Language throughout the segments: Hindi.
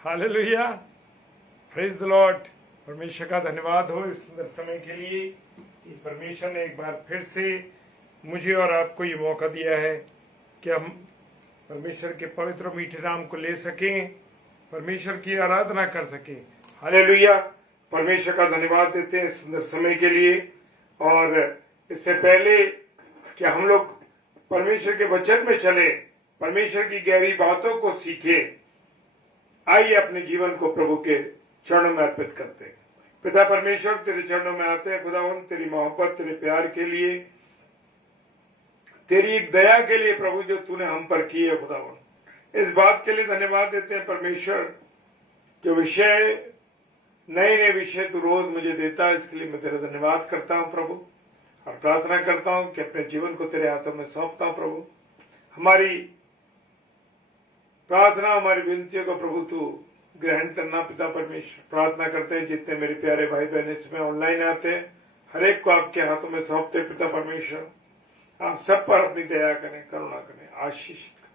Hallelujah, praise the Lord. परमेश्वर का धन्यवाद हो इस सुंदर समय के लिए। परमेश्वर ने एक बार फिर से मुझे और आपको ये मौका दिया है कि हम परमेश्वर के पवित्र मीठे नाम को ले सकें, परमेश्वर की आराधना कर सकें। हालेलुया, परमेश्वर का धन्यवाद देते हैं सुंदर समय के लिए। और इससे पहले कि हम लोग परमेश्वर के वचन में चले, परमेश्वर की गहरी बातों को सीखें, आइए अपने जीवन को प्रभु के चरणों में अर्पित करते हैं। पिता परमेश्वर, तेरे चरणों में आते हैं खुदावन, तेरी मोहब्बत, तेरे प्यार के लिए, तेरी एक दया के लिए प्रभु जो तूने हम पर की है खुदावन। इस बात के लिए धन्यवाद देते हैं परमेश्वर, जो विषय नए नए विषय तू रोज मुझे देता है, इसके लिए मैं तेरा धन्यवाद करता हूँ प्रभु। और प्रार्थना करता हूँ कि अपने जीवन को तेरे हाथों में सौंपता हूँ प्रभु। हमारी प्रार्थना, हमारी विनतियों को प्रभु तू ग्रहण करना पिता परमेश्वर। प्रार्थना करते हैं जितने मेरे प्यारे भाई बहन इसमें ऑनलाइन आते हैं, हर एक को आपके हाथों में सौंपते पिता परमेश्वर। आप सब पर अपनी दया करें, करुणा करें, आशीष करें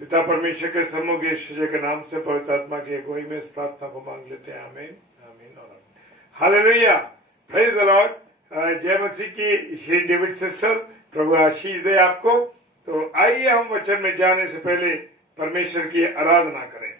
पिता परमेश्वर के सम्मुख यीशु के नाम से पवित्र आत्मा की अगुवाई में इस प्रार्थना को मांग लेते हैं। आमीन, आमीन और आमीन। Hallelujah, praise the Lord. जय मसीह की श्री डेविड सिस्टर, प्रभु आशीष दे आपको। तो आइए हम वचन में जाने से पहले परमेश्वर की आराधना करें।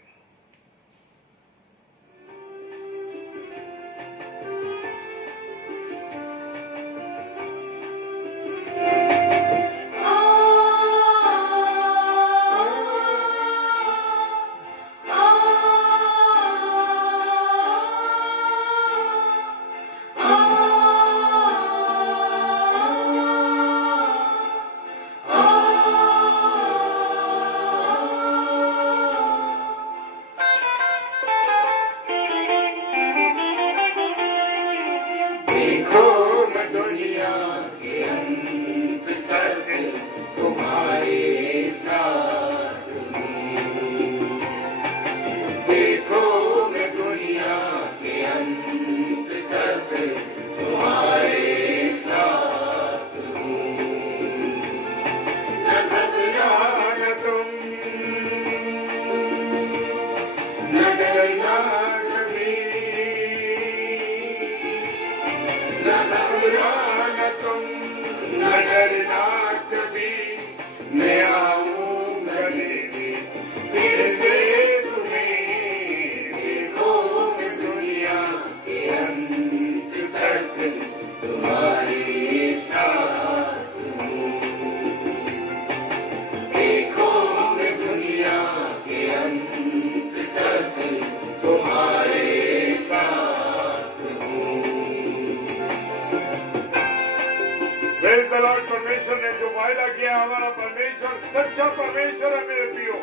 परमेश्वर ने जो वायदा किया, हमारा परमेश्वर सच्चा परमेश्वर है मेरे प्रियो।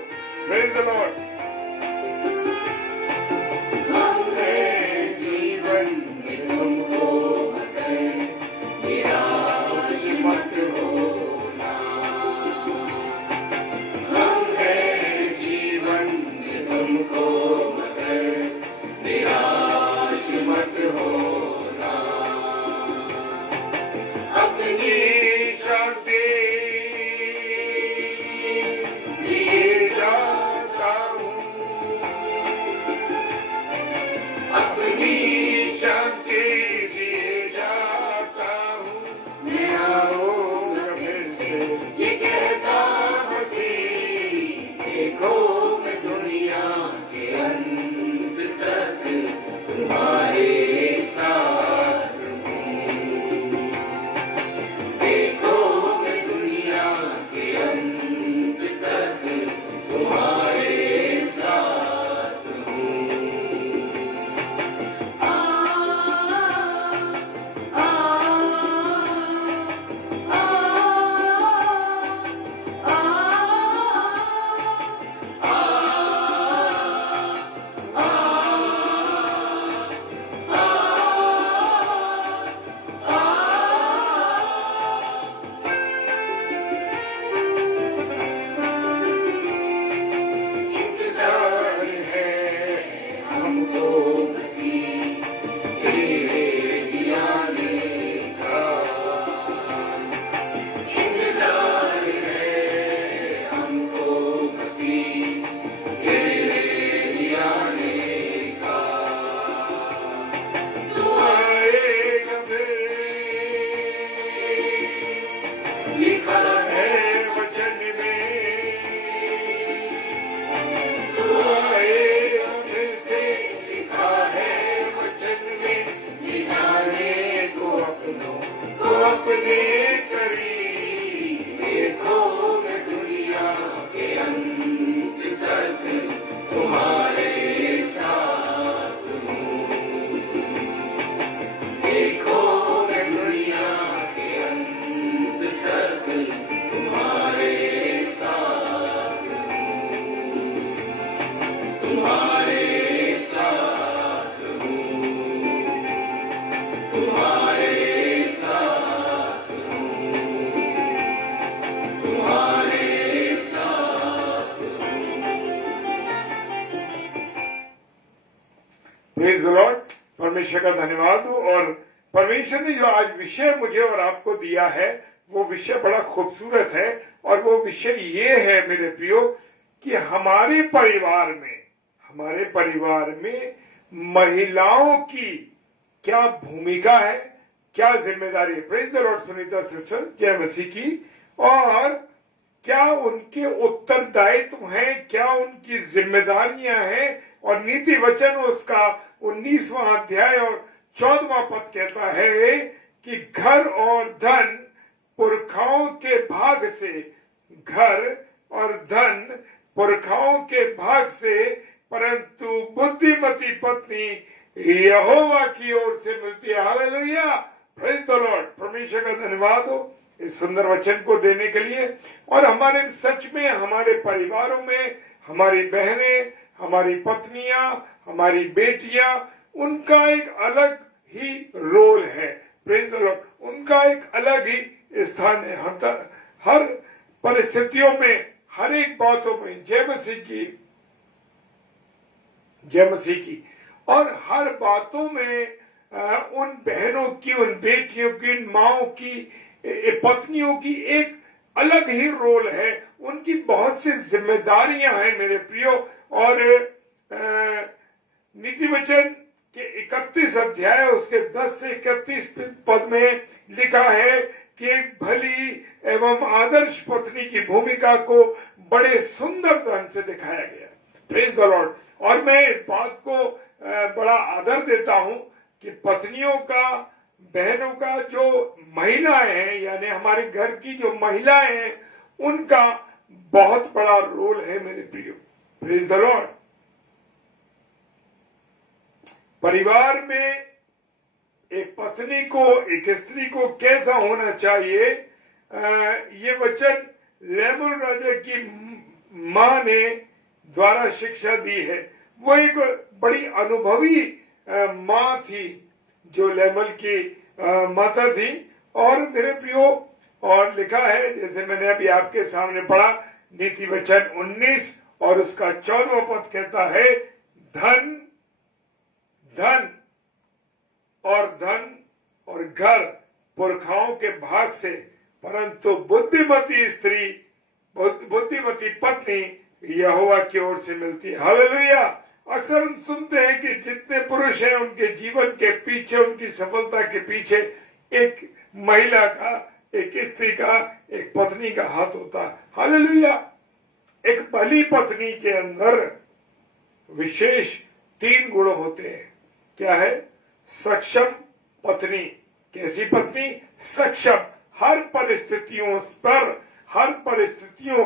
Praise the Lord. जीवन में तुमको निराश मत होना, हम है जीवन में तुमको निराश मत होना। अपनी प्रेज द लॉर्ड। परमेश्वर का धन्यवाद हो। और परमेश्वर ने जो आज विषय मुझे और आपको दिया है वो विषय बड़ा खूबसूरत है। और वो विषय ये है मेरे प्रियो कि हमारे परिवार में महिलाओं की क्या भूमिका है, क्या जिम्मेदारी है। Praise the Lord Sunita sister, जय मसीह की। और क्या उनके उत्तरदायित्व हैं, क्या उनकी जिम्मेदारियां हैं। और नीति वचन उसका 19वां अध्याय और 14वां पद कहता है कि घर और धन पुरखाओं के भाग से, घर और धन पुरखाओं के भाग से, परंतु बुद्धिमती पत्नी यहोवा की ओर से मिलती है। Hallelujah, praise the Lord. परमेश्वर का धन्यवाद हो इस सुंदर वचन को देने के लिए। और हमारे सच में हमारे परिवारों में हमारी बहनें, हमारी पत्नियां, हमारी बेटियां, उनका एक अलग ही रोल है। प्रेज द लॉर्ड, उनका एक अलग ही स्थान है हर परिस्थितियों में, हर एक बातों में। जय मसीह की, जय मसीह की। और हर बातों में उन बहनों की, उन बेटियों की, उन माओं की, पत्नियों की एक अलग ही रोल है। उनकी बहुत सी जिम्मेदारियां हैं मेरे प्रियो। और नीति वचन के 31 अध्याय उसके 10 से 31 पद में लिखा है कि एक भली एवं आदर्श पत्नी की भूमिका को बड़े सुंदर ढंग से दिखाया गया। Praise the Lord. और मैं इस बात को बड़ा आदर देता हूं कि पत्नियों का, बहनों का, जो महिलाएं हैं, यानी हमारे घर की जो महिलाएं हैं, उनका बहुत बड़ा रोल है मेरे प्रियो। Praise the Lord. परिवार में एक पत्नी को, एक स्त्री को कैसा होना चाहिए, ये वचन लेमुल राजा की मां ने द्वारा शिक्षा दी है। वो एक बड़ी अनुभवी मां थी जो लेमल की माता थी। और मेरे प्रियो, और लिखा है जैसे मैंने अभी आपके सामने पढ़ा, नीति वचन 19 और उसका 14वां पद कहता है, धन और घर पुरखाओं के भाग से, परंतु बुद्धिमती पत्नी यहोवा की ओर से मिलती है। हालेलुया। अक्सर हम सुनते हैं कि जितने पुरुष हैं उनके जीवन के पीछे, उनकी सफलता के पीछे एक महिला का, एक स्त्री का, एक पत्नी का हाथ होता है। हालेलुया। एक भली पत्नी के अंदर विशेष 3 गुण होते हैं। क्या है? सक्षम पत्नी। कैसी पत्नी? सक्षम। हर परिस्थितियों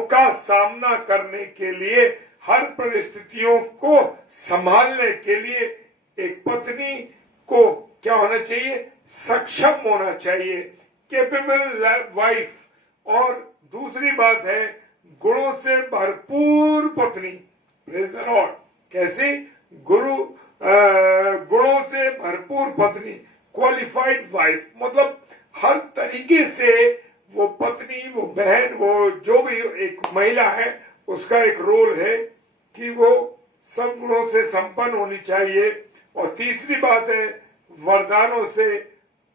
का सामना करने के लिए, हर परिस्थितियों को संभालने के लिए एक पत्नी को क्या होना चाहिए? सक्षम होना चाहिए, कैपेबल वाइफ। और दूसरी बात है गुणों से भरपूर पत्नी। Praise the Lord. कैसी? गुणों से भरपूर पत्नी, क्वालिफाइड वाइफ। मतलब हर तरीके से वो पत्नी, वो बहन, वो जो भी एक महिला है, उसका एक रोल है कि वो सब गुणों से संपन्न होनी चाहिए। और तीसरी बात है वरदानों से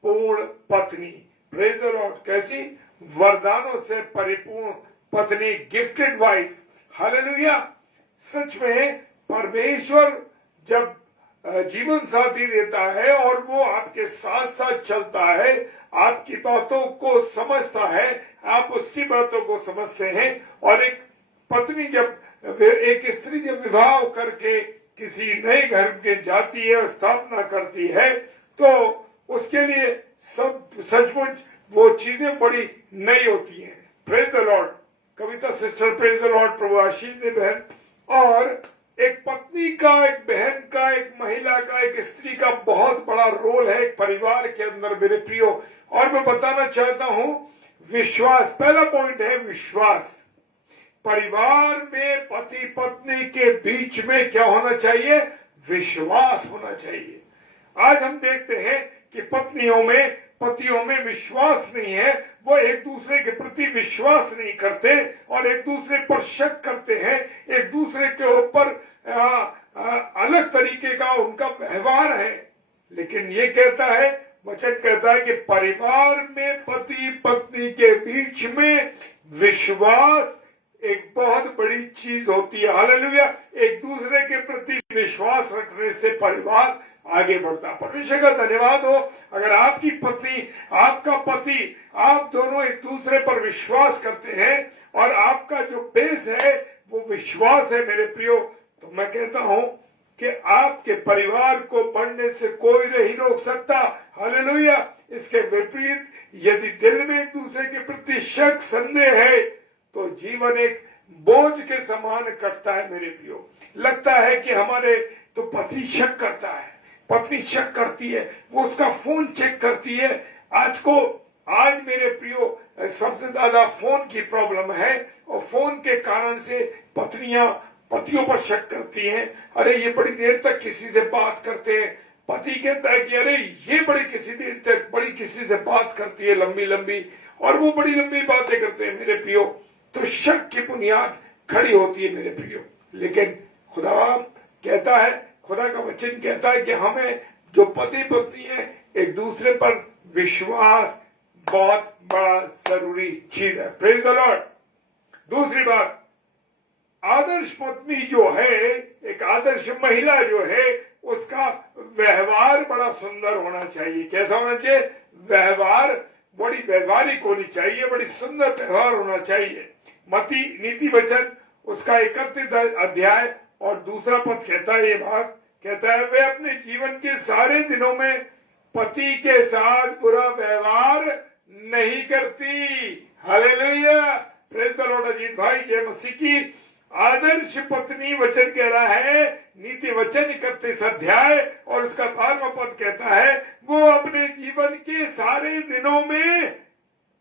पूर्ण पत्नी। Praise the Lord. कैसी? वरदानों से परिपूर्ण पत्नी, गिफ्टेड वाइफ। हालेलुया। सच में परमेश्वर जब जीवन साथी देता है और वो आपके साथ साथ चलता है, आपकी बातों को समझता है, आप उसकी बातों को समझते हैं। और एक पत्नी जब, एक स्त्री जब विवाह करके किसी नए घर में जाती है और स्थापना करती है, तो उसके लिए सब सचमुच वो चीजें बड़ी नई होती हैं। Praise the lord. Kavita sister, praise the lord. प्रभु आशीष दे बहन। और एक पत्नी का, एक बहन का, एक महिला का, एक स्त्री का बहुत बड़ा रोल है एक परिवार के अंदर मेरे प्रियो। और मैं बताना चाहता हूं विश्वास। पहला पॉइंट है विश्वास। परिवार में पति पत्नी के बीच में क्या होना चाहिए? विश्वास होना चाहिए। आज हम देखते हैं कि पतियों में विश्वास नहीं है। वो एक दूसरे के प्रति विश्वास नहीं करते और एक दूसरे पर शक करते हैं, एक दूसरे के ऊपर अलग तरीके का उनका उनका व्यवहार है। लेकिन ये कहता है, वचन कहता है कि परिवार में पति पत्नी के बीच में विश्वास एक बहुत बड़ी चीज होती है। हालेलुया। एक दूसरे के प्रति विश्वास रखने से परिवार आगे बढ़ता। परमेश्वर का धन्यवाद हो अगर आपकी पत्नी, आपका पति, आप दोनों एक दूसरे पर विश्वास करते हैं और आपका जो बेस है वो विश्वास है मेरे प्रियो, तो मैं कहता हूं कि आपके परिवार को बढ़ने से कोई नहीं रोक सकता। हालेलुया। इसके विपरीत यदि दिल में एक दूसरे के प्रति शक संदेह है तो जीवन एक बोझ के समान कटता है मेरे प्रियो। लगता है कि हमारे तो पति शक करता है, पत्नी शक करती है, वो उसका फोन चेक करती है। आज मेरे प्रियो सबसे ज्यादा फोन की प्रॉब्लम है और फोन के कारण से पत्नियां पतियों पर शक करती हैं। अरे ये बड़ी देर तक किसी से बात करते हैं। पति कहता है कि अरे ये बड़ी किसी से बात करती है लंबी लंबी, और वो बड़ी लंबी बातें करते हैं मेरे प्रियो। तो शक की बुनियाद खड़ी होती है मेरे प्रियो। लेकिन खुदा कहता है, खुदा का वचन कहता है कि हमें जो पति पत्नी है एक दूसरे पर विश्वास बहुत बड़ा जरूरी चीज है। Praise the Lord. दूसरी बात, आदर्श पत्नी जो है, एक आदर्श महिला जो है, उसका व्यवहार बड़ा सुंदर होना चाहिए। कैसा होना चाहिए? व्यवहार बड़ी व्यवहारिक होनी चाहिए, बड़ी सुंदर व्यवहार होना चाहिए। मती नीति वचन उसका 31 अध्याय और दूसरा पद कहता है, ये बात कहता है, वे अपने जीवन के सारे दिनों में पति के साथ बुरा व्यवहार नहीं करती। Hallelujah. Praise the Lord. Ajit भाई, जय मसीह की। आदर्श पत्नी वचन कह रहा है, नीति वचन 31 अध्याय और उसका 12वां पद कहता है, वो अपने जीवन के सारे दिनों में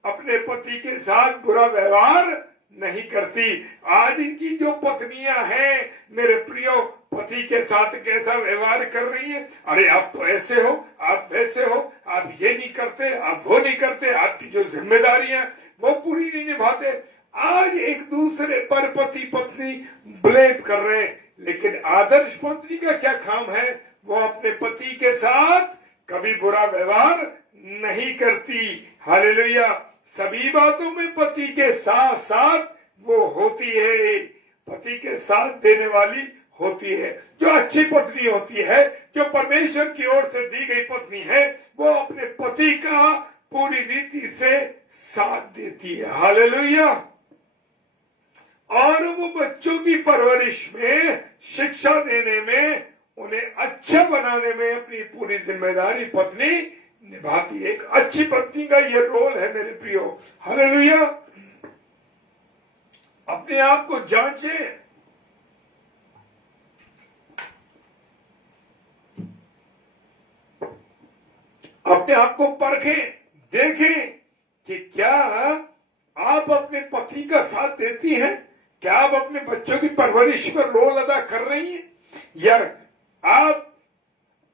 अपने पति के साथ बुरा व्यवहार नहीं करती। आज इनकी जो पत्नियां हैं मेरे प्रियो, पति के साथ कैसा व्यवहार कर रही है। अरे आप तो ऐसे हो, आप वैसे हो, आप ये नहीं करते, आप वो नहीं करते, आपकी जो जिम्मेदारियां वो पूरी नहीं निभाते। आज एक दूसरे पर पति पत्नी ब्लेम कर रहे हैं। लेकिन आदर्श पत्नी का क्या काम है? वो अपने पति के साथ कभी बुरा व्यवहार नहीं करती। हालेलुया। सभी बातों में पति के साथ साथ वो होती है, पति के साथ देने वाली होती है। जो अच्छी पत्नी होती है, जो परमेश्वर की ओर से दी गई पत्नी है, वो अपने पति का पूरी रीति से साथ देती है। हालेलुया। और वो बच्चों की परवरिश में, शिक्षा देने में, उन्हें अच्छा बनाने में अपनी पूरी जिम्मेदारी पत्नी निभाती है। एक अच्छी पत्नी का ये रोल है मेरे प्रियो। हालेलुया। अपने आप को जांचें, अपने आप को परखें, देखें कि क्या आप अपने पति का साथ देती हैं, क्या आप अपने बच्चों की परवरिश पर रोल अदा कर रही हैं, या आप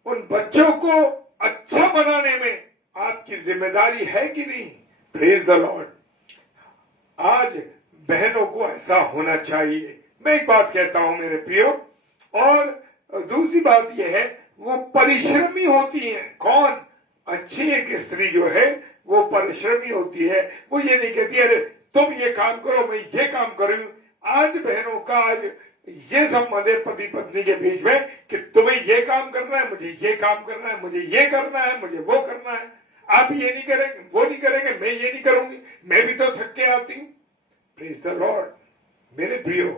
उन बच्चों को अच्छा बनाने में आपकी जिम्मेदारी है कि नहीं। Praise the Lord. आज बहनों को ऐसा होना चाहिए। मैं एक बात कहता हूं मेरे प्रियो, और दूसरी बात यह है, वो परिश्रमी होती है। कौन? अच्छी एक स्त्री जो है वो परिश्रमी होती है। वो ये नहीं कहती अरे तुम ये काम करो, मैं ये काम करूं। आज बहनों का आज ये संबंध है पति पत्नी के बीच में कि तुम्हें ये काम करना है, मुझे ये काम करना है, मुझे ये करना है, मुझे वो करना है। आप ये नहीं करेंगे, वो नहीं करेंगे, मैं ये नहीं करूंगी, मैं भी तो थक के आती हूँ। Praise the Lord. मेरे प्रियो,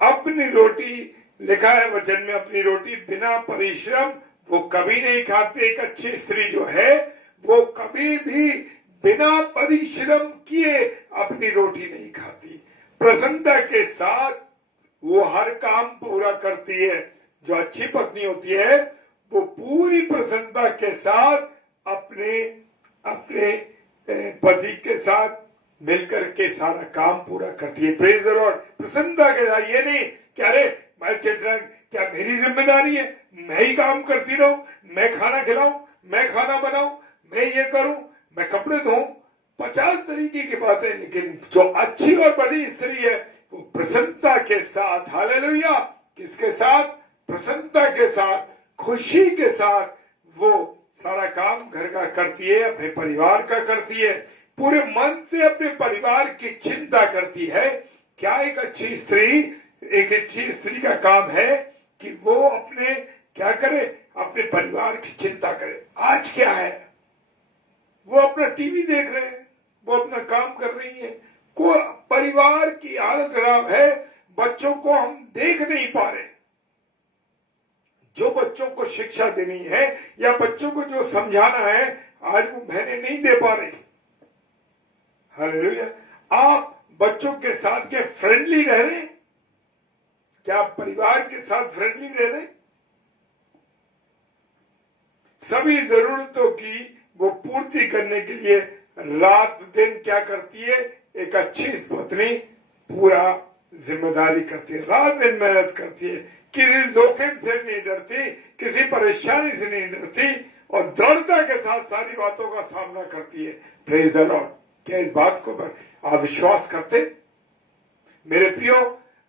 अपनी रोटी, लिखा है वचन में, अपनी रोटी बिना परिश्रम वो कभी नहीं खाते। एक अच्छी स्त्री जो है वो कभी भी बिना परिश्रम किए अपनी रोटी नहीं खाती। प्रसन्नता के साथ वो हर काम पूरा करती है। जो अच्छी पत्नी होती है वो पूरी प्रसन्नता के साथ अपने पति के साथ मिलकर के सारा काम पूरा करती है। Praise the Lord. प्रसन्नता के साथ, ये नहीं कि अरे मैं चिल्ड्रन, क्या मेरी जिम्मेदारी है, मैं ही काम करती रहूं, मैं खाना खिलाऊं, मैं खाना बनाऊं, मैं ये करूं, मैं कपड़े धोऊं, 50 तरीके की बातें। लेकिन जो अच्छी और बड़ी स्त्री है वो प्रसन्नता के साथ, हालेलुया, किसके साथ? प्रसन्नता के साथ खुशी के साथ वो सारा काम घर का करती है, अपने परिवार का करती है, पूरे मन से अपने परिवार की चिंता करती है। क्या एक अच्छी स्त्री का काम है कि वो अपने क्या करे, अपने परिवार की चिंता करे। आज क्या है, वो अपना टीवी देख रहे हैं, वो अपना काम कर रही है, को परिवार की हालत खराब है, बच्चों को हम देख नहीं पा रहे। जो बच्चों को शिक्षा देनी है या बच्चों को जो समझाना है, आज वो बहनें नहीं दे पा रही। हालेलुया। आप बच्चों के साथ क्या फ्रेंडली रह रहे? क्या आप परिवार के साथ फ्रेंडली रह रहे? सभी जरूरतों की वो पूर्ति करने के लिए रात दिन क्या करती है? एक अच्छी पत्नी पूरा जिम्मेदारी करती है, रात दिन मेहनत करती है, किसी जोखिम से नहीं डरती, किसी परेशानी से नहीं डरती और दृढ़ता के साथ सारी बातों का सामना करती है। Praise the Lord. क्या इस बात को आप विश्वास करते? मेरे प्रियो,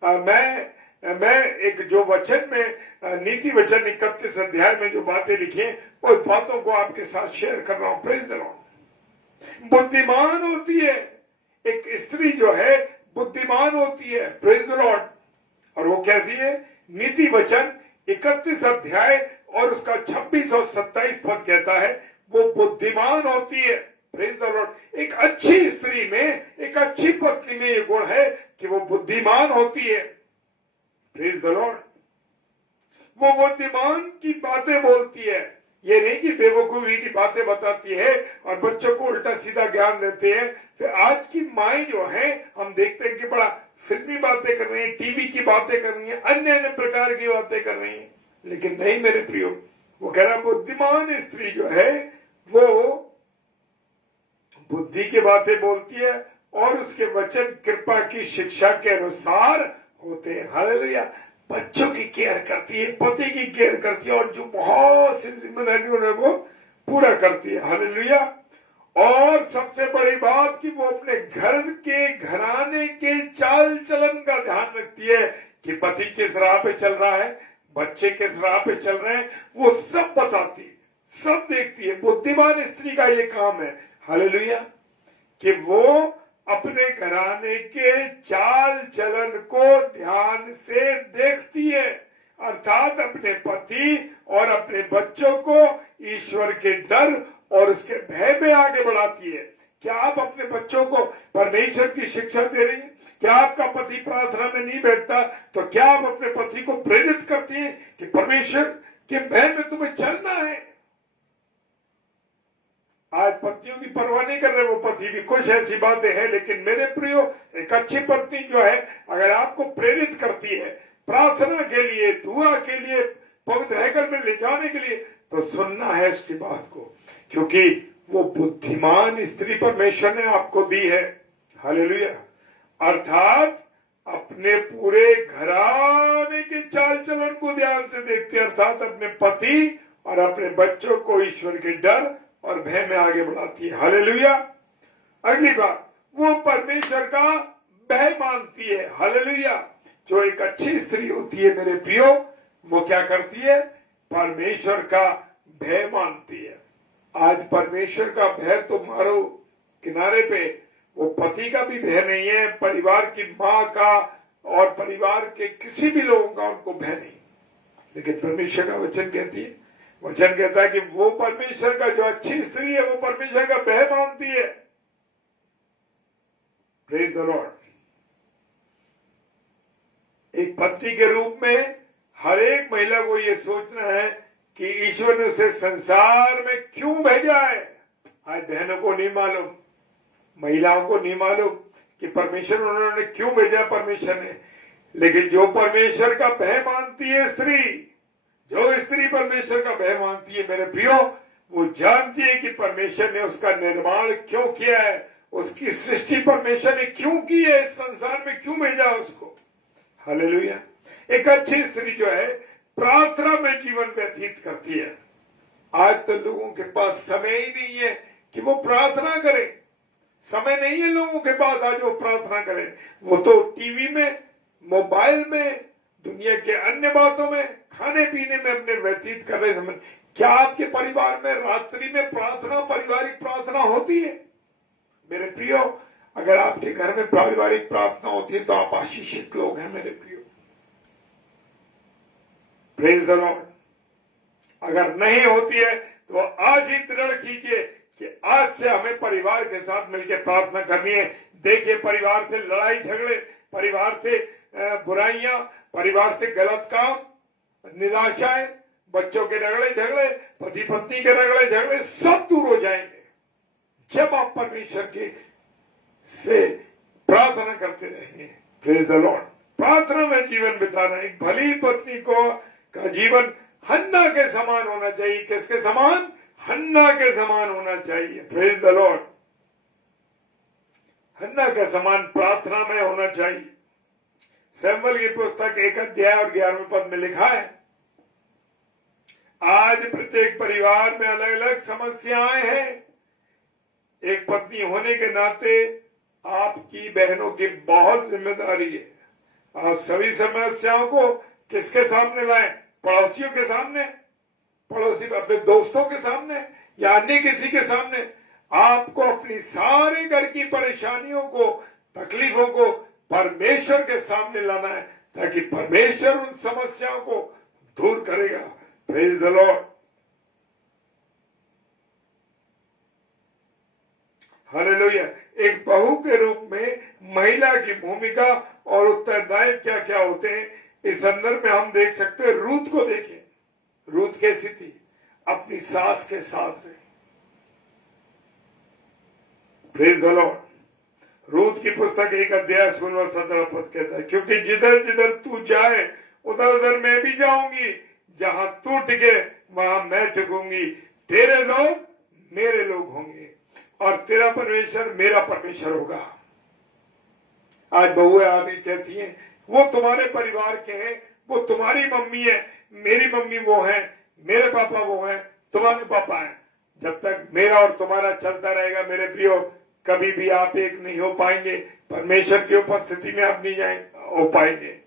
मैं एक जो वचन में नीति वचन 31 अध्याय में जो बातें लिखी हैं, उस बातों को आपके साथ शेयर कर रहा हूं। Praise the Lord. बुद्धिमान होती है एक स्त्री, जो है बुद्धिमान होती है। Praise the Lord. और वो कैसी है? नीति वचन 31 अध्याय और उसका 26 और 27 पद कहता है वो बुद्धिमान होती है। Praise the Lord. एक अच्छी स्त्री में, एक अच्छी पत्नी में ये गुण है कि वो बुद्धिमान होती है। Praise the Lord. वो बुद्धिमान की बातें बोलती है, ये नहीं कि बेवकूफी की बातें बताती है और बच्चों को उल्टा सीधा ज्ञान देते हैं। फिर आज की माएं जो है, हम देखते हैं कि बड़ा फिल्मी बातें कर रही है, टीवी की बातें कर रही है, अन्य अन्य प्रकार की बातें कर रही है। लेकिन नहीं मेरे प्रियो, वो कह रहा बुद्धिमान स्त्री जो है वो बुद्धि की बातें बोलती है और उसके वचन कृपा की शिक्षा के अनुसार होते हैं। हालेलुया। बच्चों की केयर करती है, पति की केयर करती है और जो बहुत सी जिम्मेदारियों है वो पूरा करती है। हालेलुया। और सबसे बड़ी बात कि वो अपने घर के घराने के चाल चलन का ध्यान रखती है कि पति किस राह पे चल रहा है, बच्चे किस राह पे चल रहे हैं, वो सब बताती है, सब देखती है। बुद्धिमान स्त्री का ये काम है। हालेलुया। कि वो अपने घराने के चाल चलन को ध्यान से देखती है, अर्थात अपने पति और अपने बच्चों को ईश्वर के डर और उसके भय में आगे बढ़ाती है। क्या आप अपने बच्चों को परमेश्वर की शिक्षा दे रही हैं? क्या आपका पति प्रार्थना में नहीं बैठता तो क्या आप अपने पति को प्रेरित करती हैं कि परमेश्वर के भय में तुम्हें चलना है? आज पत्नियों की परवाह नहीं कर रहे वो पति भी, कुछ ऐसी बातें हैं। लेकिन मेरे प्रियो, एक अच्छी पत्नी जो है अगर आपको प्रेरित करती है प्रार्थना के लिए, दुआ के लिए, पवित्र हैकल में ले जाने के लिए, तो सुनना है इसकी बात को, क्योंकि वो बुद्धिमान स्त्री परमेश्वर ने आपको दी है। हालेलुया। अर्थात अपने पूरे घराने के चाल चलन को ध्यान से देखते, अर्थात अपने पति और अपने बच्चों को ईश्वर के डर और भय में आगे बढ़ाती है। हालेलुया। अगली बात, वो परमेश्वर का भय मानती है। हालेलुया। जो एक अच्छी स्त्री होती है मेरे प्रियो, वो क्या करती है? परमेश्वर का भय मानती है। आज परमेश्वर का भय तो मारो किनारे पे, वो पति का भी भय नहीं है, परिवार की माँ का और परिवार के किसी भी लोगों का उनको भय नहीं। लेकिन परमेश्वर का वचन कहता है कि वो परमेश्वर का, जो अच्छी स्त्री है वो परमेश्वर का भय मानती है। Praise the Lord. एक पत्नी के रूप में हर एक महिला को ये सोचना है कि ईश्वर ने उसे संसार में क्यों भेजा है। आज बहनों को नहीं मालूम, महिलाओं को नहीं मालूम कि परमेश्वर उन्होंने क्यों भेजा परमेश्वर ने। लेकिन जो परमेश्वर का भय मानती है स्त्री, जो स्त्री परमेश्वर का भय मानती है मेरे प्रियो, वो जानती है कि परमेश्वर ने उसका निर्माण क्यों किया है, उसकी सृष्टि परमेश्वर ने क्यों की है, इस संसार में क्यों भेजा उसको। हालेलुया। एक अच्छी स्त्री जो है प्रार्थना में जीवन व्यतीत करती है। आज तो लोगों के पास समय ही नहीं है कि वो प्रार्थना करें, समय नहीं है लोगों के पास आज वो प्रार्थना करें। वो तो टीवी में, मोबाइल में, दुनिया के अन्य बातों में, खाने पीने में अपने व्यतीत कर रहे समय, क्या आपके परिवार में रात्रि में प्रार्थना, पारिवारिक प्रार्थना होती है? मेरे प्रियो, अगर आपके घर में पारिवारिक प्रार्थना होती है तो आप आशीषित लोग हैं मेरे प्रियो। Praise the Lord. अगर नहीं होती है तो आज ही दृढ़ कीजिए कि आज से हमें परिवार के साथ मिलकर प्रार्थना करनी है। देखिए, परिवार से लड़ाई झगड़े, परिवार से बुराइयां, परिवार से गलत काम, निराशाएं, बच्चों के रगड़े झगड़े, पति पत्नी के रगड़े झगड़े सब दूर हो जाएंगे जब आप परमेश्वर के से प्रार्थना करते रहेंगे। Praise the Lord. प्रार्थना में जीवन बिताना, एक भली पत्नी का जीवन हन्ना के समान होना चाहिए। किसके समान? हन्ना के समान होना चाहिए। Praise the Lord. हन्ना के समान प्रार्थना में होना चाहिए। सैमुएल की पुस्तक 1 अध्याय और 11वें पद में लिखा है, आज प्रत्येक परिवार में अलग अलग समस्याएं हैं। एक पत्नी होने के नाते आपकी बहनों की बहुत जिम्मेदारी है। आप सभी समस्याओं को किसके सामने लाएं? पड़ोसियों के सामने, पड़ोसी अपने दोस्तों के सामने या अन्य किसी के सामने। आपको अपनी सारे घर की परेशानियों को, तकलीफों को परमेश्वर के सामने लाना है, ताकि परमेश्वर उन समस्याओं को दूर करेगा। Praise the lord. हालेलुया। एक बहू के रूप में महिला की भूमिका और उत्तरदायित्व क्या क्या होते हैं, इस संदर्भ में हम देख सकते हैं। रूत को देखें। रूत कैसी थी? अपनी सास के साथ रही। Praise the Lord. रूत की पुस्तक 1 अध्याय 16 और 17 पद कहता है, क्योंकि जिधर जिधर तू जाए उधर उधर मैं भी जाऊंगी, जहां तू टिके वहां मैं टिकूंगी। तेरे लोग मेरे लोग होंगे और तेरा परमेश्वर मेरा परमेश्वर होगा। आज बहुएं आदि कहती हैं, वो तुम्हारे परिवार के हैं, वो तुम्हारी मम्मी है, मेरी मम्मी वो है, मेरे पापा वो है, तुम्हारे पापा है। जब तक मेरा और तुम्हारा चलता रहेगा मेरे प्रियो, कभी भी आप एक नहीं हो पाएंगे। परमेश्वर की उपस्थिति में आप नहीं हो पाएंगे।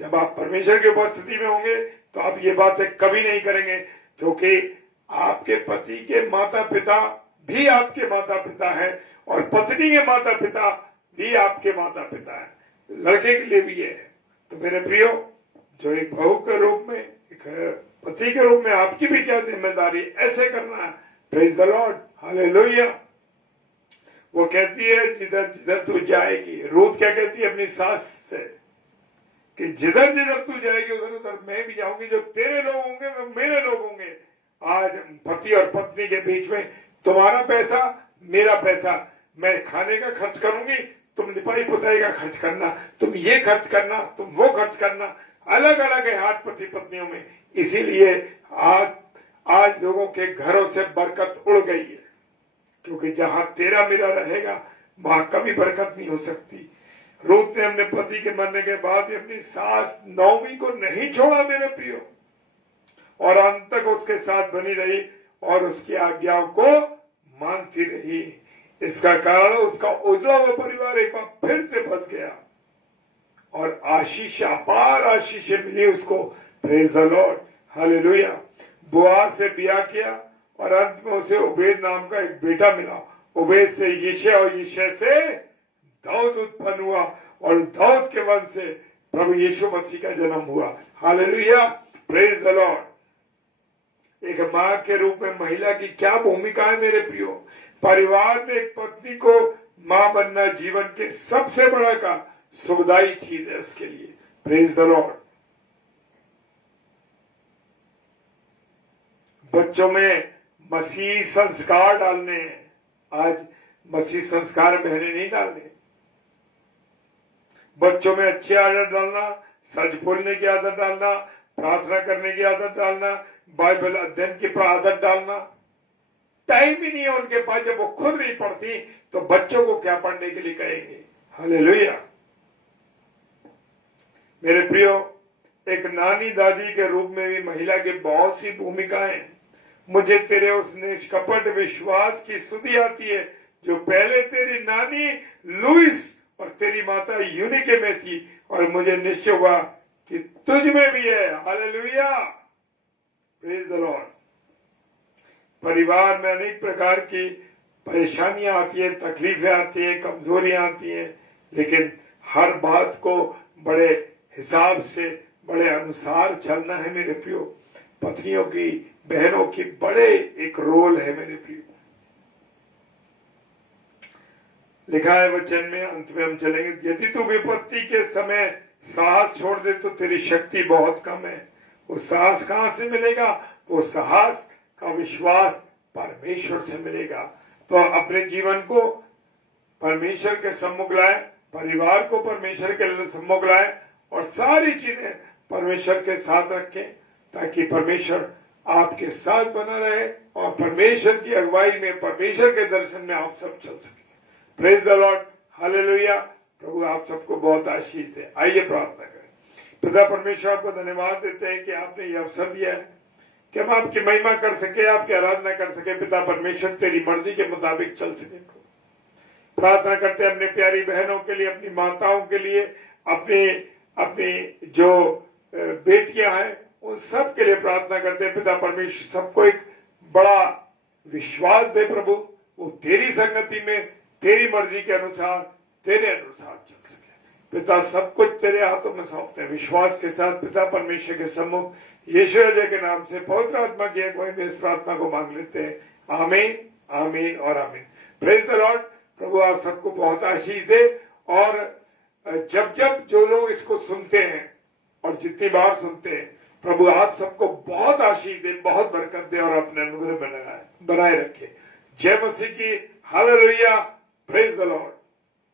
जब आप परमेश्वर की उपस्थिति में होंगे तो आप ये बातें कभी नहीं करेंगे, क्योंकि आपके पति के माता पिता भी आपके माता पिता हैं और पत्नी के माता पिता भी आपके माता पिता हैं। लड़के के लिए भी ये है। तो मेरे प्रियो, जो एक बहू के रूप में, एक पति के रूप में आपकी भी क्या जिम्मेदारी ऐसे करना है। Praise the lord. हालेलुया। वो कहती है जिधर जिधर तू जाएगी। रूत क्या कहती है अपनी सास से कि जिधर जिधर तू जाएगी उधर उधर मैं भी जाऊंगी। जो तेरे लोग होंगे वो मेरे लोग होंगे। आज पति और पत्नी के बीच में तुम्हारा पैसा मेरा पैसा, मैं खाने का खर्च करूंगी, तुम लिपाई पुताई का खर्च करना, तुम ये खर्च करना, तुम वो खर्च करना। अलग अलग है हाथ पति पत्नियों में। इसीलिए आज लोगों के घरों से बरकत उड़ गई है, क्योंकि जहां तेरा मेरा रहेगा वहां कभी बरकत नहीं हो सकती। रूत ने अपने पति के मरने के बाद भी अपनी सास नौमी को नहीं छोड़ा मेरे प्रियो, और अंत तक उसके साथ बनी रही और उसकी आज्ञाओं को मानती रही। इसका कारण उसका उजला हुआ परिवार एक बार फिर से बस गया और आशीष, अपार आशीष मिली उसको। Praise the lord. Hallelujah. Boaz से ब्याह किया और अंत में उसे उबेद नाम का एक बेटा मिला। उबेद से यिशै और यिशै से दाऊद उत्पन्न हुआ और दाऊद के वंश से प्रभु यीशु मसीह का जन्म हुआ। हालेलुया। Praise the Lord. एक मां के रूप में महिला की क्या भूमिका है मेरे प्रियो? परिवार में एक पत्नी को मां बनना जीवन के सबसे बड़ा का सुखदायी चीज है उसके लिए। Praise the Lord. बच्चों में मसीह संस्कार डालने हैं। आज मसीह संस्कार बहने नहीं डालने। बच्चों में अच्छी आदत डालना, सच बोलने की आदत डालना, प्रार्थना करने की आदत डालना, बाइबल अध्ययन की आदत डालना। टाइम ही नहीं है उनके पास। जब वो खुद नहीं पढ़ती तो बच्चों को क्या पढ़ने के लिए कहेंगे। हालेलुया। मेरे प्रियो, एक नानी दादी के रूप में भी महिला की बहुत सी भूमिकाएं। मुझे तेरे उस निष्कपट विश्वास की स्तुति आती है जो पहले तेरी नानी लुइस और तेरी माता यूनिके में थी, और मुझे निश्चय हुआ कि तुझ में भी है। Hallelujah, praise the Lord. परिवार में अनेक प्रकार की परेशानियां आती है, तकलीफें आती है, कमजोरियां आती हैं, लेकिन हर बात को बड़े हिसाब से, बड़े अनुसार चलना है मेरे प्रियो। पत्नियों की, बहनों की बड़े एक रोल है मेरे प्रियो। लिखा है वचन में, अंत में हम चलेंगे, यदि तू विपत्ति के समय साहस छोड़ दे तो तेरी शक्ति बहुत कम है। वो साहस कहां से मिलेगा? वो साहस का विश्वास परमेश्वर से मिलेगा। तो अपने जीवन को परमेश्वर के सम्मुख लाए, परिवार को परमेश्वर के सम्मुख लाए और सारी चीजें परमेश्वर के साथ रखें, ताकि परमेश्वर आपके साथ बना रहे और परमेश्वर की अगुवाई में, परमेश्वर के दर्शन में आप सब चल सके। Praise the lord, hallelujah. प्रभु आप सबको बहुत आशीष दे। आइए प्रार्थना करें। पिता परमेश्वर, आपको धन्यवाद देते हैं कि आपने ये अवसर दिया है कि हम आपकी महिमा कर सके, आपकी आराधना कर सके। पिता परमेश्वर, तेरी मर्जी के मुताबिक चल सके। प्रार्थना करते हैं अपने प्यारी बहनों के लिए, अपनी माताओं के लिए, अपनी जो बेटियां हैं उन सब के लिए प्रार्थना करते हैं। पिता परमेश्वर, सबको एक बड़ा विश्वास दे प्रभु, वो तेरी संगति में, तेरी मर्जी के अनुसार, तेरे अनुसार चल सके। पिता सब कुछ तेरे हाथों में सौंपते हैं विश्वास के साथ। पिता परमेश्वर के सम्मुख यीशु अजय के नाम से पवित्र आत्मा की अगुवाई में इस प्रार्थना को मांग लेते हैं। आमीन, आमीन और आमीन। Praise the lord. प्रभु आप सबको बहुत आशीष दे। और जब जब जो लोग इसको सुनते हैं और जितनी बार सुनते हैं, प्रभु आप सबको बहुत आशीष दे, बहुत बरकत दे और अपने अनुग्रह बनाए रखे। जय मसीह की। Hallelujah, praise the Lord.